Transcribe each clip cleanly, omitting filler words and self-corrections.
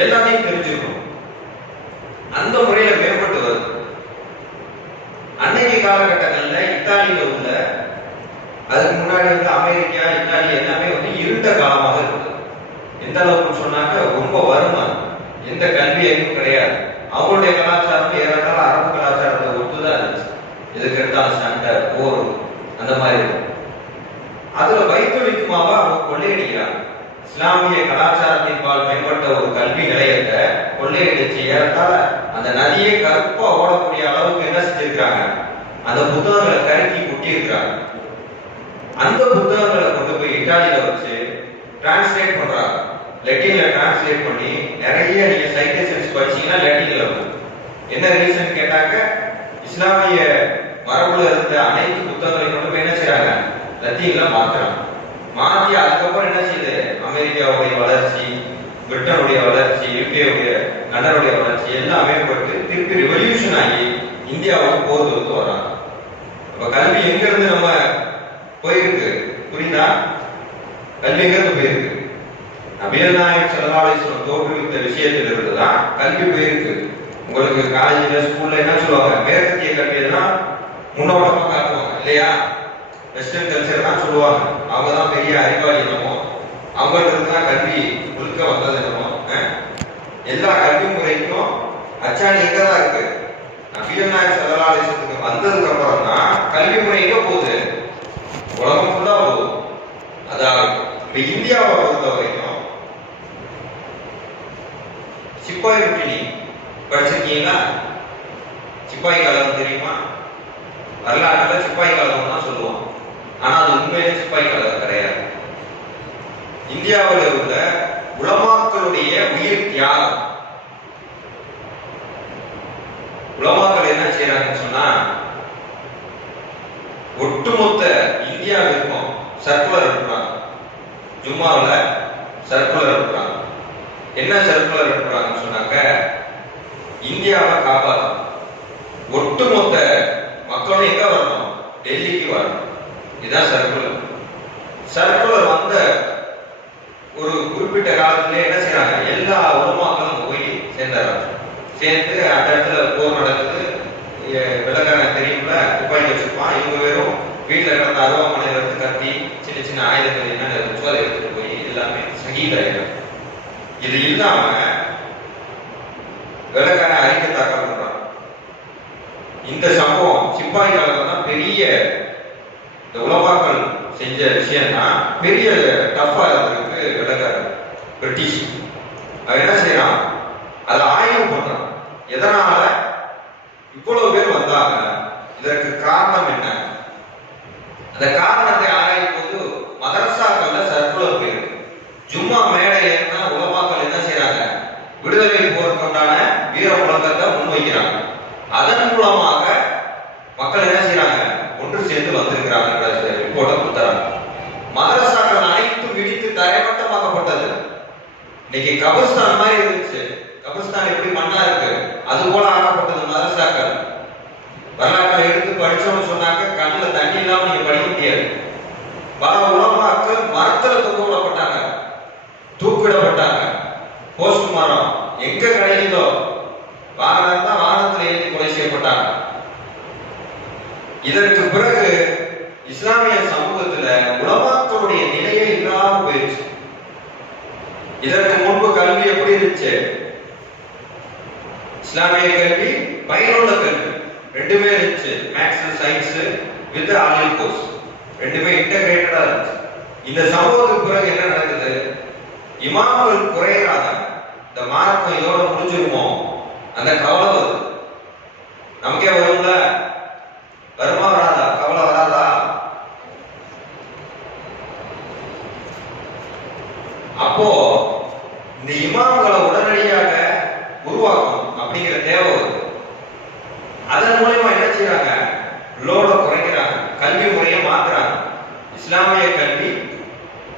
எல்லாத்தையும் தெரிஞ்சுக்கணும். அந்த முறையில மேம்பட்டு வருது. அன்னைக்கு காலகட்டங்கள்ல இத்தாலியில உள்ள, அதுக்கு முன்னாடி அமெரிக்கா, இத்தாலி எல்லாமே இருண்ட காலமாக இருக்குது. எந்த அளவுக்கு சொன்னாக்க ரொம்ப வறுமை, எந்த கல்வி எதுவும் கிடையாது. அவங்களுடைய கலாச்சாரம் ஏறத்தாழ அரபு கலாச்சாரத்தை ஒத்துதான் இருந்துச்சு. எதுக்கு எடுத்தாலும் சண்டை, போர், அந்த மாதிரி இருக்கும். அதுல வைத்துலிக்குமாவா அவங்க கொள்ளையடிக்கிறாங்க. இஸ்லாமிய கலாச்சாரத்தின் பால் மேம்பட்ட ஒரு கல்வி நிலையத்தை கொள்ளையடிச்சு ஏறத்தாழ அந்த நதியை கருப்பா ஓடக்கூடிய அளவுக்கு என்ன செஞ்சிருக்காங்க, அந்த புத்தகங்களை கருக்கி குட்டி இருக்கிறாங்க. அந்த புத்தகங்களை கொண்டு போய் இத்தாலியில வச்சு டிரான்ஸ்லேட் பண்றாங்க. லெட்டின்ல டிரான்ஸ்லேட் பண்ணி நிறைய நீங்க சைட்டேஷன்ஸ் படிச்சீங்கன்னா லெட்டின்ல இருக்கும். என்ன ரீசன் கேட்டாக்க, இஸ்லாமிய மரபுல இருந்த அனைத்து புத்தகங்களையும் கொண்டு போய் என்ன செய்யறாங்க, லத்தீன்ல மாத்துறாங்க. மாத்தி அதுக்கப்புறம் என்ன செய்யுது, அமெரிக்காவுடைய வளர்ச்சி, பிரிட்டனுடைய வளர்ச்சி, யூகேவுடைய லண்டனுடைய வளர்ச்சி எல்லாமே போட்டு திருப்பி ரெவல்யூஷன் ஆகி இந்தியாவுக்கு போர் தொடுத்து வர்றாங்க. அப்ப கல்வி எங்க இருந்து நம்ம போயிருக்கு புரியுதா? கல்வி எங்க இருந்து போயிருக்கு? நபிகள் நாயகம் ஸல்லல்லாஹு அலைஹி வஸல்லம் தோற்றுவித்த விஷயத்தில் இருந்துதான் கல்வி போயிருக்கு. உங்களுக்கு காலேஜ்ல ஸ்கூல்ல என்ன சொல்லுவாங்க, மேற்கத்திய கல்வி எல்லாம் முன்னோட்டமா காட்டுவாங்க இல்லையா? வெஸ்டர்ன் கல்ச்சர் தான் சொல்லுவாங்க. அவங்க தான் பெரிய அறிவாளி என்னமோ, அவங்கள்ட்ட இருந்து தான் கல்வி முழுக்க வந்தது என்னமோ. எல்லா கல்வி முறைக்கும் அச்சாணி எங்க தான் இருக்கு? நபிகள் நாயகம் ஸல்லல்லாஹு அலைஹி வஸல்லம் வந்ததுக்கு அப்புறம் தான் கல்வி முறை எங்க போகுது, உலகம் ஃபுல்லா போகுது. அதாவது இப்ப இந்தியாவை பொறுத்த வரைக்கும் சிப்பாய் ருட்டினி படிச்சிருக்கீங்களா? சிப்பாய் கழகம் தெரியுமா? வரலாற்றுல சிப்பாய் கழகம் தான் சொல்லுவோம். ஆனா அது உண்மையிலே சிப்பாய் கழகம் கிடையாது. இந்தியாவில் உள்ள உலமாக்களுடைய உயிர் தியாகம். உலமாக்கள் என்ன செய்யறாங்கன்னு சொன்னா, ஒட்டுமொத்த இந்தியாவிற்கும் சர்க்குலர் அனுப்புறாங்க. ஜும்மாவில் சர்க்குலர் அனுப்புறாங்க. என்ன சர்க்குலர் அனுப்புறாங்கன்னு சொன்னாக்க, இந்தியாவை காப்பாற்றணும், ஒட்டுமொத்த மக்களும் எங்க வரணும், டெல்லிக்கு வரணும். இதுதான் சர்க்குலர். சர்க்குலர் வந்த ஒரு குறிப்பிட்ட காலத்துல என்ன செய்யறாங்க, எல்லா உலமாக்களும் போய் சேர்ந்துறாங்க. சேர்ந்து அந்த இடத்துல போர் நடக்குது. வெள்ளக்காரன் தெரியும்ல, துப்பாக்கி வச்சிருப்பான். இவங்க வெறும் வீட்டுல கிடந்த அருவாமனையில இருந்து கத்தி, சின்ன சின்ன ஆயுதங்கள் என்னென்ன இருந்துச்சோ அதை எடுத்துட்டு போய் எல்லாமே சகிதாயிடும். இது இல்லாம வெள்ளக்காரன் அறிக்கை தாக்கல் பண்றான். இந்த சம்பவம் சிப்பாய் காலத்துல தான் பெரிய உலமாக்கள் செஞ்ச விஷயம் தான் பெரிய டஃபா இருந்திருக்கு. வெள்ளக்காரன் பிரிட்டிஷ் அவன் என்ன செய்யறான், அதை ஆய்வு பண்றான். எதனால இவ்வளவு பேர் வந்தாங்க, இதற்கு காரணம் என்ன? அந்த காரணத்தை ஆராயும் போது மதரசாக்கள்ல சர்க்குலர் போயிருக்கு. ஜும்மா மேடையில இருந்தா உலமாக்கள் என்ன செய்யறாங்க, விடுதலை போருக்குண்டான வீர முழக்கத்தை முன்வைக்கிறாங்க. அதன் மூலமாக மக்கள் என்ன செய்யறாங்க, ஒன்று சேர்ந்து வந்திருக்கிறாங்க. ரிப்போர்ட்டை கொடுத்துறாங்க. மதரசாக்கள் அனைத்தும் இடித்து தரைமட்டமாக்கப்பட்டது. இன்னைக்கு கபிரிஸ்தான் மாதிரி இருந்துச்சு. கபிரிஸ்தான் எப்படி மண்ணா இருக்கு, அது போல ஆக்கப்பட்டது மதரசாக்கள். வரலாற்றை எடுத்து படிச்சோம்னு சொன்னாக்க கண்ணில் தண்ணி இல்லாம நீங்க படிக்க முடியாது. பல உலமாக்கள் மரத்துல தொங்க விடப்பட்டாங்க, தூக்கிடப்பட்டாங்க. போஸ்ட் மரம் எங்க கிடைக்குதோ வாகனம் தான் வாகனத்தில் ஏற்றி கொலை செய்யப்பட்டாங்க. இதற்கு பிறகு இஸ்லாமிய சமூகத்துல உலமாக்களுடைய நிலையே இல்லாம போயிடுச்சு. இதற்கு முன்பு கல்வி எப்படி இருந்துச்சு? இஸ்லாமிய கல்வி, பயனுள்ள கல்வி ரெண்டுமே இருந்துச்சு. Maths, science with online course ரெண்டுமே இன்டகிரேட்டடா இருந்துச்சு. இந்த சம்பவத்துக்கு பிறகு என்ன நடக்குது, இமாம்கள் குறையறாங்க. இந்த மார்க்கம் இதோட முடிஞ்சிருமோ அந்த கவலை வருது. நமக்கே வரும்ல, வருமா வராதா, கவலை வராதா? அப்போ இந்த இமாம்களை உடனடியாக உருவாக்கணும் அப்படிங்கிற தேவை வருது. அதன் மூலமா என்ன செய்யறாங்க, லோட குறைக்கிறாங்க, கல்வி முறையை மாத்துறாங்க. இஸ்லாமிய கல்வி,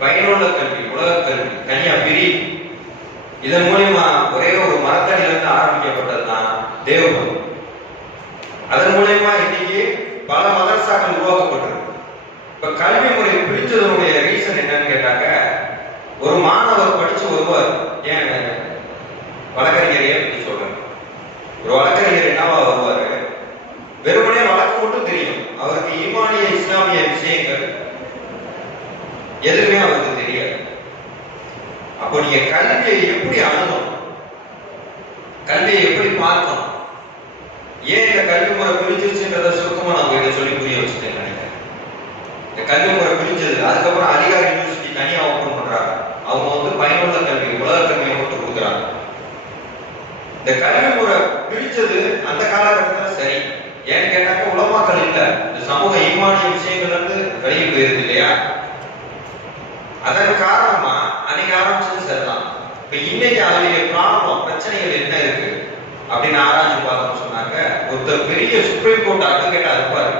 பயனுள்ள கல்வி, உலக கல்வி தனியா பிரி. இதன் மூலமா ஒரே ஒரு மரத்தடியிலிருந்து ஆரம்பிக்கப்பட்டதுதான் தேவபந்து. அதன் மூலமா இன்னைக்கு பல மதரசாக்கள் உருவாக்கப்பட்டிருக்கு. இப்ப கல்வி முறை பிரிச்சதனுடைய ரீசன் என்னன்னு கேட்டாக்க, ஒரு மாணவர் படிச்சு வருவார். ஏன் வழக்கறிஞரையே பற்றி சொல்றேன். ஒரு வழக்கறிஞர் என்னவா வருவாரு, வெறுமனே வழக்கு மட்டும் தெரியும், அவருக்கு ஈமானிய இஸ்லாமிய விஷயங்கள் எதுவுமே அவருக்கு தெரியாது. அப்போ நீங்க கல்வியை எப்படி அணுகணும், கல்வியை எப்படி பார்க்கணும், ஏன் இந்த கல்வி முறை பிரிஞ்சிருச்சுன்றத சுருக்கமா நான் இதை சொல்லி புரிய வச்சுட்டேன் நினைக்கிறேன். இந்த கல்வி முறை பிரிஞ்சது, அதுக்கப்புறம் அதிகாரி யூனிவர்சிட்டி தனியா ஓபன் பண்றாங்க. அவங்க வந்து பயனுள்ள கல்வி, உலக கல்வியை மட்டும் கொடுக்குறாங்க. இந்த கல்வி முறை பிரிச்சது அந்த காலகட்டத்தில் சரி. ஏன்னு கேட்டாக்க உலமாக்கள் இல்ல, இந்த சமூக ஈமானிய விஷயங்கள் வந்து வெளியே போயிருது இல்லையா? அதன் காரணமா அன்னைக்கு ஆரம்பிச்சது சரிதான். இப்ப இன்னைக்கு அதனுடைய ப்ராப்ளம், பிரச்சனைகள் என்ன இருக்கு அப்படின்னு ஆராய்ச்சி பார்த்தோம்னு சொன்னாங்க, ஒருத்தர் பெரிய சுப்ரீம் கோர்ட் அட்வொகேட்டா இருப்பாரு,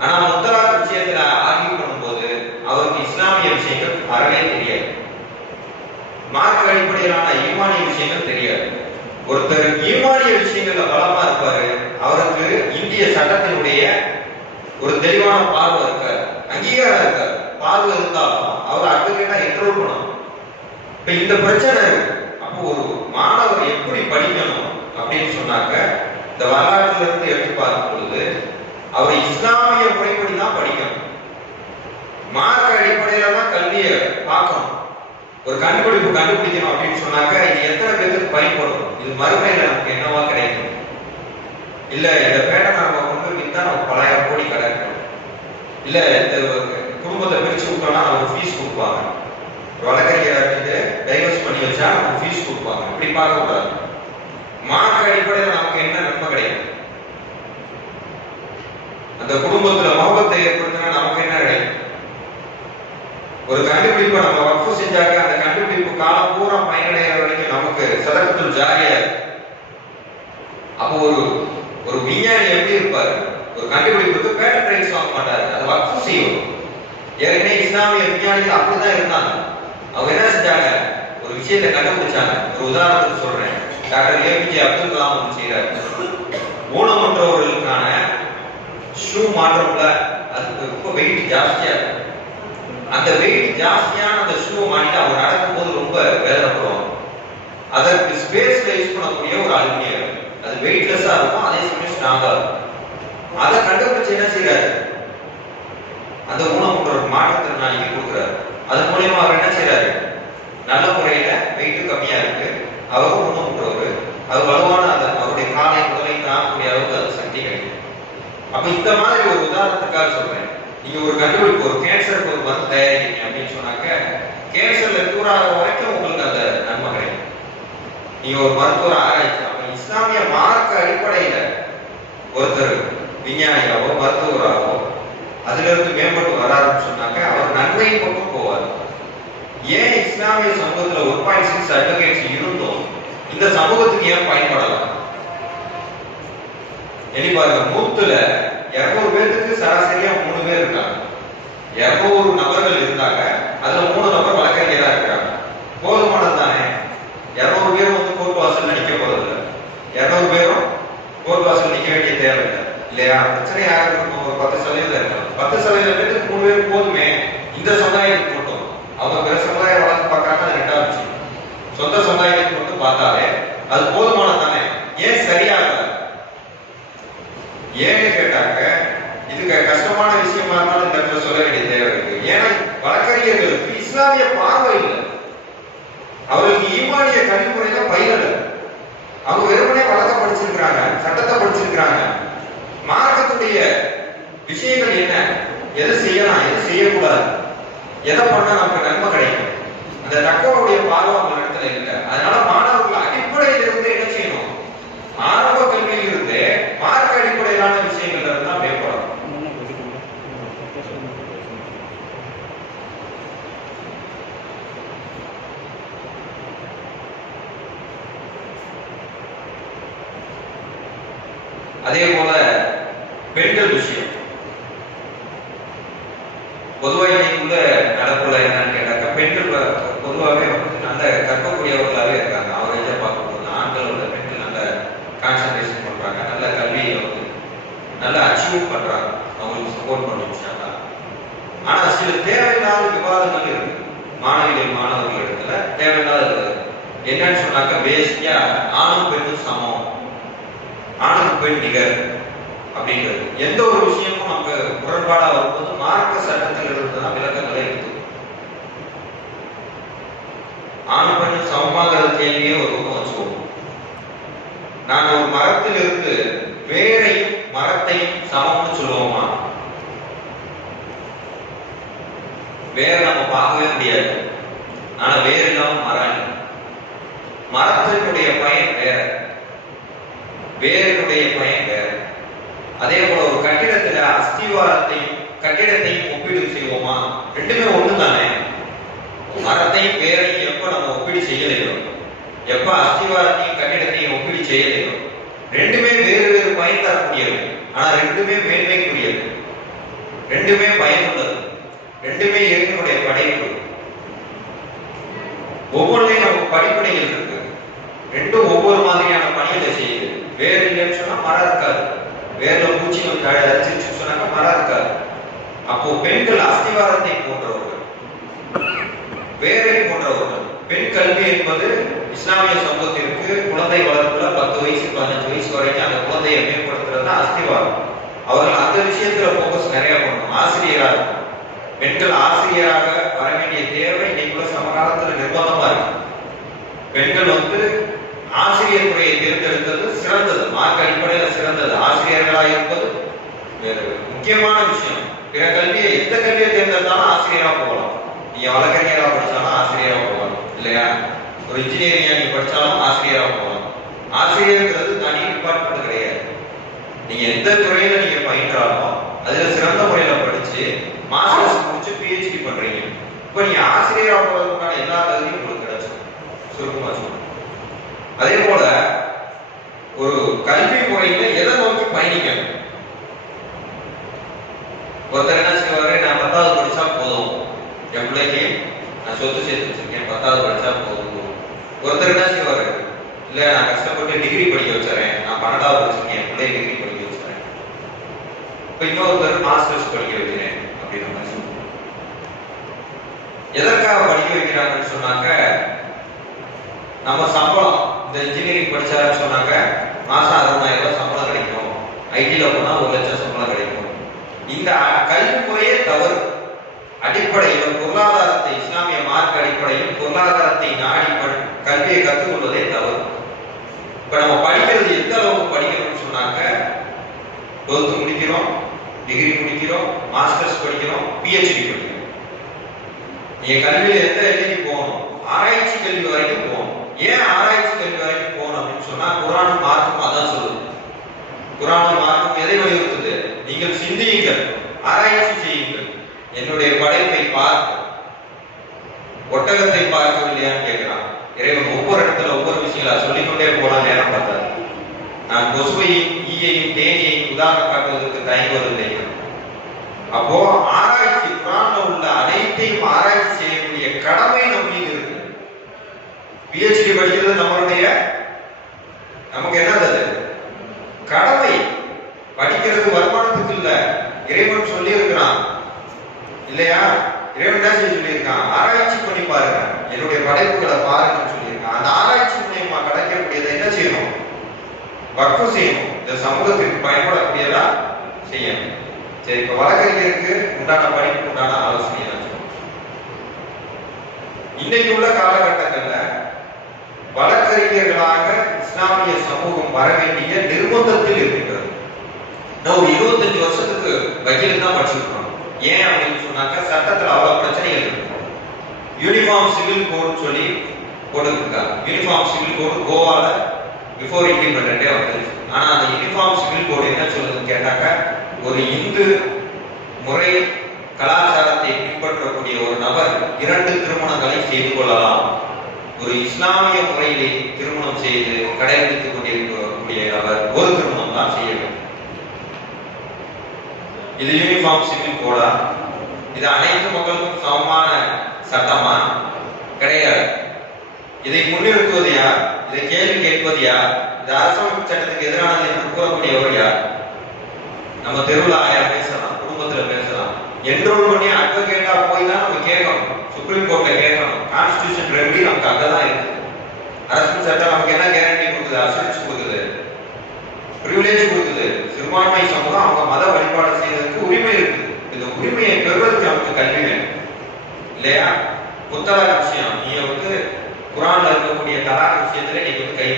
ஆனா முத்தலாக் விஷயத்துல ஆர்கியூ பண்ணும்போது அவருக்கு இஸ்லாமிய விஷயங்கள் அறவே தெரியாது, மார்க்க அடிப்படையிலான ஈமானிய விஷயங்கள் தெரியாது. ஒருத்தர் ஈமானிய விஷயங்கள்ல பலமா இருப்பாரு, அவருக்கு இந்திய சட்டத்தினுடைய ஒரு தெளிவான பார்வை இருக்காரு, அங்கீகாரம் இருக்காரு, பார்வை இருந்தாலும் அவர் அட்வொகேட்டா என்ரோல் பண்ணணும். இப்ப இந்த பிரச்சனை இருக்கு. அப்போ ஒரு மாணவர் எப்படி படிக்கணும் அப்படின்னு சொன்னாக்க, இந்த வரலாற்றுல இருந்து எடுத்து பார்க்கும் பொழுது அவர் இஸ்லாமிய முறைப்படி தான் படிக்கணும், மார்க்க அடிப்படையில தான் கல்வியை பார்க்கணும். ஒரு கண்டுபிடிக்கணும் அப்படின்னு சொன்னாக்க இது எத்தனை பேருக்கு பயன்படும், இது மறுமையில நமக்கு என்னவா கிடைக்கும், இல்ல இந்த பேட்டை நம்ம கொண்டு வித்தா நமக்கு பலாயிரம் கோடி கிடைக்கும், இல்ல இந்த குடும்பத்தை பிரிச்சு விட்டோம்னா நமக்கு ஃபீஸ் கொடுப்பாங்க, வழக்கறிஞர்கிட்ட டைவர்ஸ் பண்ணி வச்சா நமக்கு ஃபீஸ் கொடுப்பாங்க, இப்படி பார்க்க கூடாது. மார்க்க அடிப்படையில் நமக்கு என்ன நன்மை கிடைக்கும், அந்த குடும்பத்துல மோகத்தை ஏற்படுத்தினா நமக்கு என்ன கிடைக்கும், ஒரு கண்டுபிடிப்பை நம்ம வக்ஃப் செஞ்சாக்க அந்த கண்டுபிடிப்பு காலம் பூரா பயனடைகிற வரைக்கும் நமக்கு சதகத்துல் ஜாரியா. அப்போ ஒரு விஞ்ஞானி எப்படி இருப்பாரு, ஒரு கண்டுபிடிப்புக்கு பேட்டன்ட் ரைட்ஸ் வாங்க மாட்டாரு, அது வக்ஃப் செய்யும். ஏற்கனவே இஸ்லாமிய விஞ்ஞானிகள் அப்படிதான் இருந்தாங்க. அவங்க என்ன செஞ்சாங்க, ஒரு விஷயத்தை கண்டுபிடிச்சாங்க. ஒரு உதாரணத்துக்கு சொல்றேன், டாக்டர் ஏபிஜே அப்துல் கலாம் செய்யறாரு, ஊனமுற்றவர்களுக்கான ஷூ மாற்றம்ல அது ரொம்ப வெயிட் ஜாஸ்தியா இருக்கு. அந்த வெயிட் ஜாஸ்தியான அந்த ஷூ மாட்டிட்டு அவர் நடக்கும் போது ரொம்ப வேதனைப்படுவாங்க. அதற்கு ஸ்பேஸ்ல யூஸ் பண்ணக்கூடிய ஒரு அலுமினியம், அது வெயிட்லெஸ்ஸா இருக்கும், அதே சமயம் ஸ்ட்ராங்கா இருக்கும். அதை கண்டுபிடிச்சு என்ன செய்யறாரு, அந்த ஊனமுற்றோருக்கு மாற்றுத்திறனாளிக்கு கொடுக்குறாரு. அது மூலியமா அவர் என்ன செய்யறாரு, நல்ல முறையில வெயிட் கம்மியா இருக்கு, அவரும் ஊனமுற்றவர், அது வலுவான அவருடைய காலை முதலை தாங்கக்கூடிய அளவுக்கு அது சக்தி கிடைக்கும். அப்ப இந்த மாதிரி ஒரு உதாரணத்துக்காக சொல்றேன். நீங்க ஒரு கண்டுபிடிப்பு, ஒரு கேன்சருக்கு ஒரு மருந்து தயாரிக்கிறீங்க அப்படின்னு சொன்னாக்க கேன்சர்ல கூறாத வரைக்கும் உங்களுக்கு அந்த நன்மை கிடைக்கும். நீங்க ஒரு மருத்துவர் ஆராய்ச்சி, அப்ப இஸ்லாமிய மார்க்க அடிப்படையில ஒருத்தர் விஞ்ஞானியாவோ மருத்துவராகவோ அதுல இருந்து மேம்பட்டு வராருன்னு சொன்னாக்க அவர் நன்மையை பக்கம் போவார். ஏன் இஸ்லாமிய சமூகத்துல 1.6 அட்வொகேட்ஸ் இருந்தும் இந்த சமூகத்துக்கு ஏன் பயன்படலாம்? எண்ணி பாருங்க, 100ல 200 பேருக்கு சராசரியா 3 பேர் இருக்காங்க. 200 நபர்கள் இருந்தாங்க, அதுல 3 நபர் வழக்கறிஞரா இருக்காங்க. போதுமானது தானே? 200 பேரும் வந்து கோர்ட் வாசல் நிக்க போறதில்லை, 200 பேரும் கோர்ட் வாசல் நிக்க வேண்டிய தேவை இல்லை இல்லையா? பிரச்சனை யாருக்கு ஒரு 10% இருக்கலாம், 10% பேருக்கு 3 பேர் போதுமே. இந்த சமுதாயத்துக்கு மட்டும், அவங்க பிற சமுதாய வழக்கு பார்க்காம அது ரெண்டாவது விஷயம், சொந்த சமுதாயத்துக்கு மட்டும் பார்த்தாலே அது போதுமானது தானே? ஏன் சரியாக? ஏன்னு கேட்டாக்க இதுக்கு கஷ்டமான விஷயமா இருந்தாலும் இந்த இடத்துல சொல்ல வேண்டிய தேவை இருக்கு. ஏன்னா வழக்கறிஞர்களுக்கு இஸ்லாமிய பார்வை இல்லை, அவர்களுக்கு ஈமானிய கல்விமுறையில பயிரல. அவங்க வெறுமனே வழக்க படிச்சிருக்கிறாங்க, சட்டத்தை படிச்சிருக்கிறாங்க, மார்க்கத்துடைய விஷயங்கள் என்ன, எது செய்யலாம் எது செய்யக்கூடாது, எதை பண்ணா நமக்கு நன்மை கிடைக்கும், அந்த தக்கவனுடைய பார்வை அவங்க இடத்துல இல்லை. அதனால மாணவர்கள் அடிப்படையில இருந்து என்ன செய்யணும், ஆரம்ப கல்வியில் இருந்து மார்க்க அடிப்படையிலான விஷயங்கள் தான் மேம்படும். அதே போல பெண்கள் விஷயம் பொதுவாக இன்னைக்குள்ள நடப்புல என்னன்னு கேட்டாக்க, பெண்கள் பொதுவாகவே வந்து நல்ல கற்கக்கூடியவர்களாகவே இருக்காங்க. அவரேஜா பார்க்கும்போது ஆண்களோட பெண்கள் நல்ல கான்சன்ட்ரேஷன் பண்றாங்க, நல்ல கல்வியை வந்து நல்லா அச்சீவ் பண்றாங்க, அவங்களுக்கு சப்போர்ட் பண்ணி வச்சாங்க. ஆனா சில தேவையில்லாத விவாதங்கள் இருக்கு மாணவிகள் மாணவர்கள் இடத்துல, தேவையில்லாத என்னன்னு சொன்னாக்க பேசிக்கா ஆணும் பெண்ணும் சமம், ஆணுக்கு பெண் நிகர் அப்படிங்கிறது. எந்த ஒரு விஷயமும் நமக்கு முரண்பாடா வரும்போது மார்க்க சட்டத்தில் இருந்துதான் விளக்கங்களை இருக்கு. ஆண் பெண் சமமாகிற கேள்வியே ஒரு பக்கம் வச்சுக்கோம். நான் ஒரு மரத்தில் இருந்து வேரையும் மரத்தையும் சமம்னு சொல்லுவோமா? வேற நம்ம பார்க்கவே முடியாது. ஆனா வேறு இல்லாம மரம், மரத்தினுடைய பயன் வேற, வேறினுடைய பயன் வேற. அதே போல ஒரு கட்டிடத்துல அஸ்திவாரத்தையும் கட்டிடத்தையும் ஒப்பீடு செய்வோமா? ரெண்டுமே ஒண்ணு தானே. மரத்தையும் வேரையும் எப்ப நம்ம ஒப்பீடு செய்யலையோ, எப்ப அஸ்திவாரத்தையும் கட்டிடத்தையும் ஒப்பீடு செய்யலையோ, ரெண்டுமே வேறு வேறு பயன் தரக்கூடியது. ஆனா ரெண்டுமே மேன்மைக்குரியது, ரெண்டுமே பயனுள்ளது, ரெண்டுமே இறைவனுடைய படைப்பு. ஒவ்வொன்றையும் நமக்கு படிப்பனைகள் இருக்கு, ரெண்டும் ஒவ்வொரு மாதிரியான பணிகளை செய்யுது. வேறு இல்லைன்னு சொன்னா மரம் இருக்காது, வேர்ல பூச்சி அரைச்சிருச்சு சொன்னாக்க மரம் இருக்காது. அப்போ பெண்கள் அஸ்திவாரத்தை போன்றவர்கள், வேரை போன்றவர்கள். பெண் கல்வி என்பது இஸ்லாமிய சமூகத்திற்கு குழந்தை வளர்ப்புல 10 வயசு 15 வயசு வரைக்கும் அந்த குழந்தையை மேம்படுத்துறது தான் அஸ்திவாரம். அவர்கள் அந்த விஷயத்துல போக்கஸ் நிறைய பண்ணணும். ஆசிரியராக பெண்கள் ஆசிரியராக வர வேண்டிய தேவை இன்னைக்குள்ள சமகாலத்துல நிர்பந்தமா இருக்கு. பெண்கள் ஆசிரியர் துறையை தேர்ந்தெடுத்தது சிறந்தது, மார்க் அடிப்படையில் சிறந்தது. ஆசிரியர்களாக இருப்பது முக்கியமான விஷயம். பிற கல்வியை எந்த கல்வியை தேர்ந்தெடுத்தாலும் ஆசிரியரா போகலாம். நீங்க வழக்கறிஞரா படிச்சாலும் ஆசிரியரா போகலாம் இல்லையா? ஒரு இன்ஜினியரிங் நீங்க படிச்சாலும் ஆசிரியரா போகலாம். ஆசிரியர்ங்கிறது தனி டிபார்ட்மெண்ட் கிடையாது. நீங்க எந்த துறையில நீங்க பயின்றாலும் அதுல சிறந்த முறையில படிச்சு மாஸ்டர்ஸ் முடிச்சு PhD பண்றீங்க. இப்ப நீங்க ஆசிரியரா போறதுக்கான எல்லா தகுதியும் உங்களுக்கு கிடைச்சிடும். சுருக்கமா சொல்லுங்க. அதே போல ஒரு கல்வி முறையில எதை நோக்கி பயணிக்கணும்? ஒருத்தர் என்ன செய்வாரு, நான் 10வது படிச்சா போதும், என் பிள்ளைக்கு நான் சொத்து சேர்த்து வச்சிருக்கேன், 10வது படிச்சா போதும். ஒருத்தர் என்ன செய்வாரு, இல்ல நான் கஷ்டப்பட்டு டிகிரி படிக்க வச்சுறேன், நான் 12வது வச்சிருக்கேன், என் பிள்ளைய டிகிரி படிக்க வச்சுறேன். இப்ப இன்னொருத்தர் மாஸ்டர்ஸ் படிக்க வைக்கிறேன் அப்படின்னு மாதிரி சொல்லுவாங்க. எதற்காக படிக்க வைக்கிறாங்கன்னு சொன்னாக்க, நம்ம சம்பளம் இந்த இன்ஜினியரிங் படிச்சாருன்னு சொன்னாங்க மாசம் 60,000 ரூபாய் சம்பளம் கிடைக்கும், ஐடில போனா 1 லட்சம் சம்பளம் கிடைக்கும். இந்த கல்வி முறையே தவறு. அடிப்படையில் பொருளாதாரத்தை, இஸ்லாமிய மார்க்க அடிப்படையில் பொருளாதாரத்தை நாடி கல்வியை கற்றுக்கொள்வதே தவறு. இப்ப நம்ம படிக்கிறது எந்த அளவுக்கு படிக்கணும்னு சொன்னாக்க, 12th முடிக்கிறோம், டிகிரி முடிக்கிறோம், மாஸ்டர்ஸ் படிக்கிறோம், PhD படிக்கிறோம். நீங்க கல்வியில எந்த எல்லைக்கு போகணும்? ஆராய்ச்சி கல்வி வரைக்கும் போகணும். ஏன் ஆராய்ச்சி கல்வி வரைக்கும் போகணும் அப்படின்னு சொன்னா, குர்ஆனும் மார்க்கும் அதான் சொல்லுது. குர்ஆனும் மார்க்கும் எதை வலியுறுத்துது? நீங்கள் சிந்தியுங்கள், ஆராய்ச்சி செய்யுங்கள், என்னுடைய படைப்பை பார்க்க. ஒட்டகத்தை பார்க்கவில்லையான்னு கேட்கிறான் இறைவன். ஒவ்வொரு இடத்துல ஒவ்வொரு விஷயங்களா சொல்லிக்கொண்டே போலாம், நேரம் பார்த்தாரு. நான் கொசுவையும் ஈயையும் தேனியையும் உதாரணம் காட்டுவதற்கு தயங்குவதில்லை. அப்போ ஆராய்ச்சி, குர்ஆன்ல உள்ள அனைத்தையும் ஆராய்ச்சி செய்யக்கூடிய கடமை நம்ம மீது இருக்கு. PhD படிக்கிறது நம்மளுடைய, நமக்கு என்னது கடமை. படிக்கிறது வருமானத்துக்கு இல்ல, இறைவன் சொல்லி இருக்கிறான் இல்லையா? இறைவன் என்ன சொல்லி இருக்கான்? ஆராய்ச்சி பண்ணி பாருங்க, என்னுடைய படைப்புகளை பாருங்கன்னு சொல்லியிருக்கான். அந்த ஆராய்ச்சி மூலியமா கிடைக்கக்கூடியதை என்ன செய்யணும்? வக்ஃபு செய்யணும், இந்த சமூகத்திற்கு பயன்படக்கூடியதா செய்யணும். சரி, இப்ப வழக்கறிஞருக்கு உண்டான படிப்பு உண்டான ஆலோசனை தான். இன்னைக்கு உள்ள காலகட்டங்கள்ல வழக்கறிஞர்களாக இஸ்லாமிய சமூகம் வர வேண்டிய நிர்பந்தத்தில் இருக்கின்றது. நான் ஒரு 25 வருஷத்துக்கு வக்கீல் தான் படிச்சிருக்கோம். ஏன் அப்படின்னு சொன்னாக்க, சட்டத்துல அவ்வளவு பிரச்சனைகள் இருக்கு. யூனிஃபார்ம் சிவில் கோட் சொல்லி போட்டுருக்காங்க. யூனிஃபார்ம் சிவில் கோட் கோவால பிஃபோர் இண்டிபெண்டன்டே வந்துருச்சு. ஆனா அந்த யூனிஃபார்ம் சிவில் கோட் என்ன சொல்லுதுன்னு கேட்டாக்க, ஒரு இந்து முறை கலாச்சாரத்தை பின்பற்றக்கூடிய ஒரு நபர் 2 திருமணங்களை செய்து கொள்ளலாம். ஒரு இஸ்லாமிய முறையிலே திருமணம் செய்து கடைபிடித்துக் கொண்டிருக்கக்கூடிய நபர் ஒரு திருமணம் தான் செய்ய வேண்டும். இது யூனிஃபார்ம் சிவில் கோடா? இது அனைத்து மக்களுக்கும் சமமான சட்டமா? கிடையாது. இதை முன்னிறுத்துவது யார்? இதை கேள்வி கேட்பது யார்? இது அரசமைப்பு சட்டத்துக்கு எதிரானது என்று கூறக்கூடியவர் யார்? நம்ம தெருவில் 1000 பேசலாம், குடும்பத்துல பேசலாம், என்ரோல் பண்ணி அட்வொகேட்டா போய் தான் நம்ம கேட்கணும், சுப்ரீம் கோர்ட்ல கேட்கணும். கான்ஸ்டிடியூஷன் ரெமெடி நமக்கு அங்கதான் இருக்கு. சிறுபான்மை சமூகம் அவங்க மத வழிபாடு செய்வதற்கு உரிமை இருக்கு. இந்த உரிமையை பெறுவதற்கு நமக்கு கல்வி வேணும் இல்லையா? முத்தலாக் விஷயம், நீங்க குர்ஆன்ல இருக்கக்கூடிய தலாக் விஷயத்துல நீங்க கை